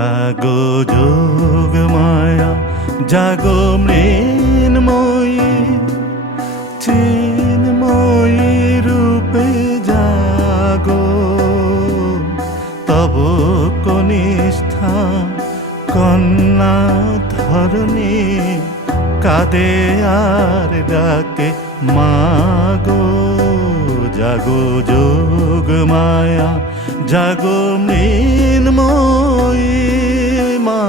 জাগো যোগ মায়া, জাগো মৃন্ময়ী, চিন্ময়ী রূপে জাগো। তব কনিষ্ঠা কন্যা ধরণী, কাঁদে আর ডাকে মাগো। জাগো যোগ মায়া, জাগো মৃন্ময়ী মা।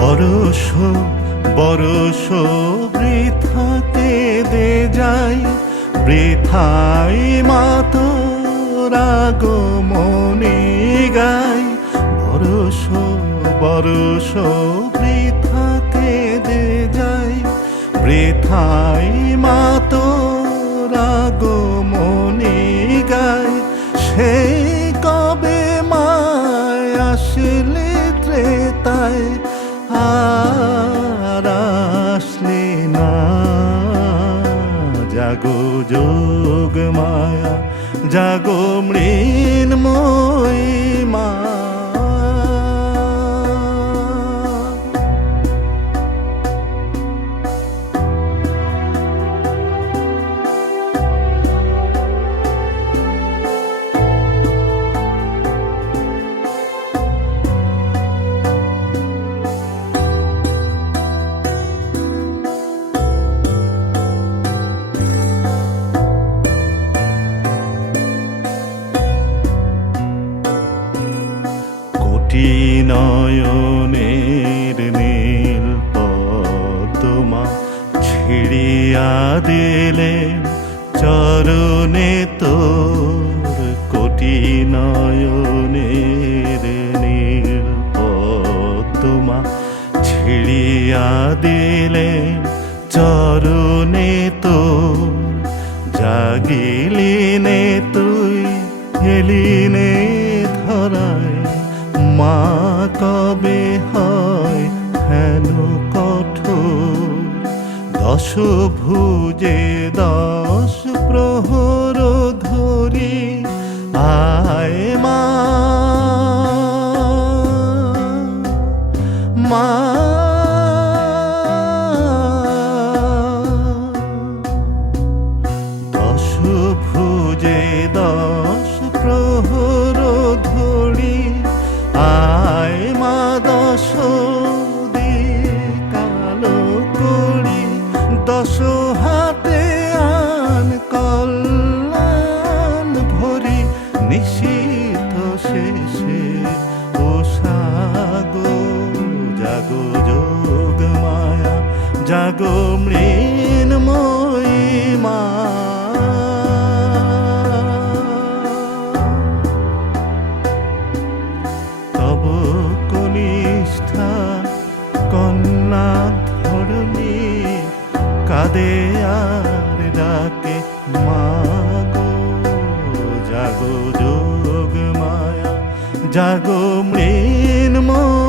বরষ বরষ বৃথা কেঁদে যাই, বৃথাই মাতর আগমনে গাই। বরষ বরষ বৃথা কেঁদে যাই, বৃথাই মাতর আগমনে গাই। সেই কবে মায় আসলে ত্রেতায়, আর আসলে না। জাগো যোগ মায়া, জাগো মৃন্ময়ী মা। নয়নের নীল পদ্মা ছিড়িয়া দিলেন চরণে তোর। কোটি নয়নের নীল পদ্মা ছিড়িয়া দিলেন চরণে তোর। জাগিলিনে তুই এলিনে ধরায়, মা কবে হয় হেন কঠোর। দশ ভুজে দশ প্রহর ধরি আয় মা, মা। দশ ভুজে দশ প্রহর ধরি আয় মা। দশ কালো করি, দশ হাতে আন কল্যাণ ভরি। নিশীথ শেষে ও সাগো, জাগো যোগ মায়া, জাগো মৃন্ময়ী মা। তব কনিষ্ঠা কন্যা ধরণী, কাঁদে আর ডাকে মাগো। জাগো যোগ মায়া, জাগো মৃন্ময়ী।